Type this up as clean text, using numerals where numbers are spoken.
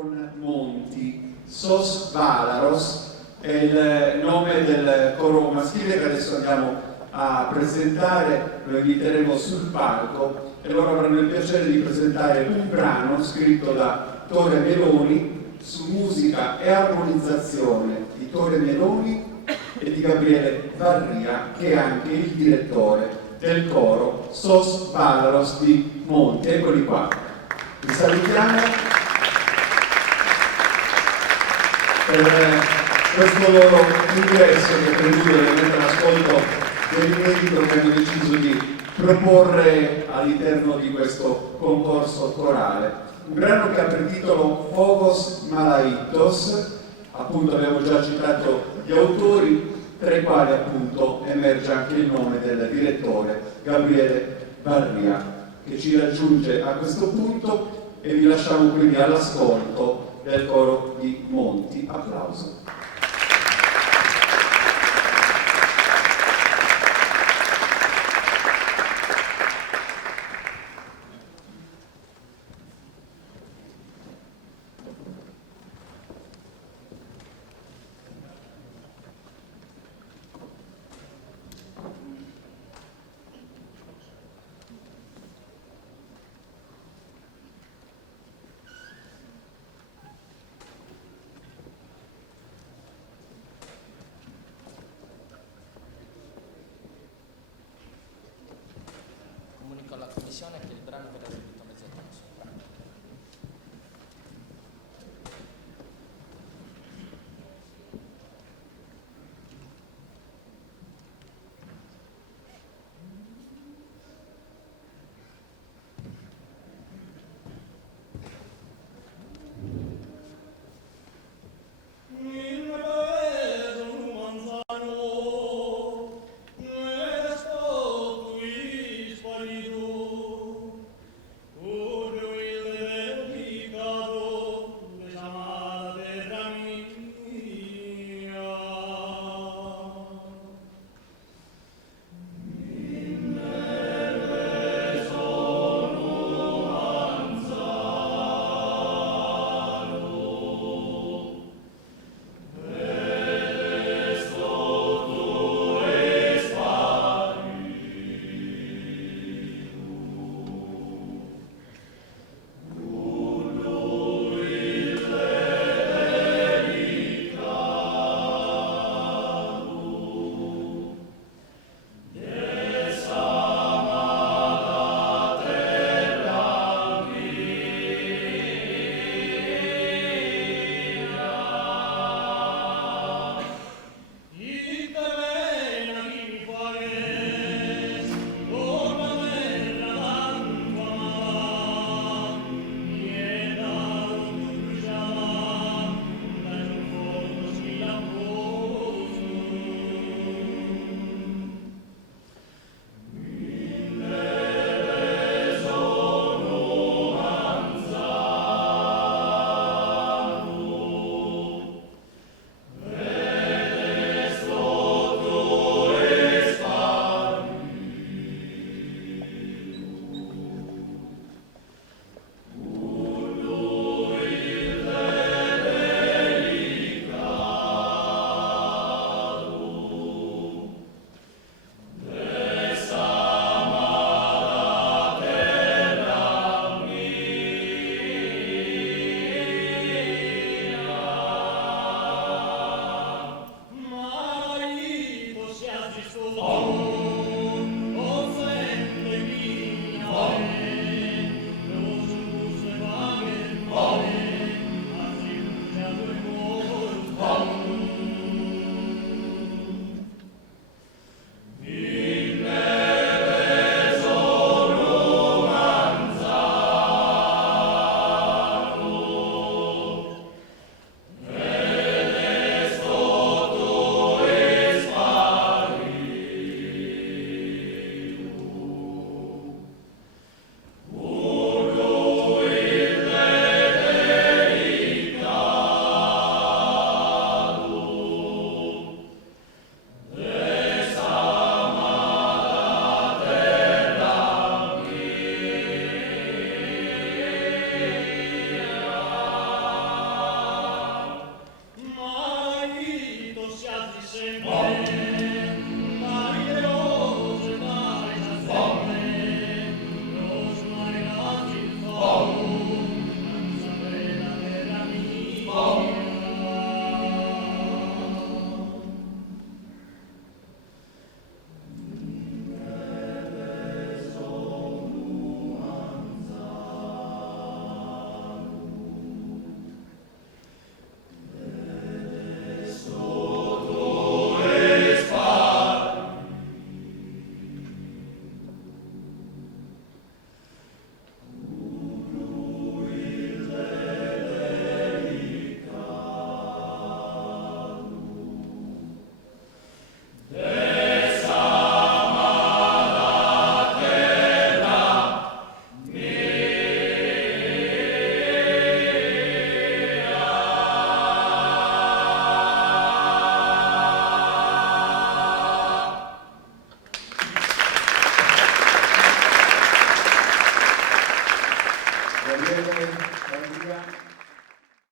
con Monti. Sos Valaros è il nome del coro maschile che adesso andiamo a presentare, lo inviteremo sul palco e loro avranno il piacere di presentare un brano scritto da Tore Meloni su musica e armonizzazione di Tore Meloni e di Gabriele Barria, che è anche il direttore del coro Sos Valaros di Monti. Eccoli qua. Vi salutiamo per questo loro ingresso che prelude ovviamente all'ascolto dell'inedito che hanno deciso di proporre all'interno di questo concorso corale. Un brano che ha per titolo Fogos Malaitos, appunto abbiamo già citato gli autori, tra i quali appunto emerge anche il nome del direttore Gabriele Barria, che ci raggiunge a questo punto e vi lasciamo quindi all'ascolto del coro di Monti. Applauso. Comunico alla Commissione che il brano verrà eseguito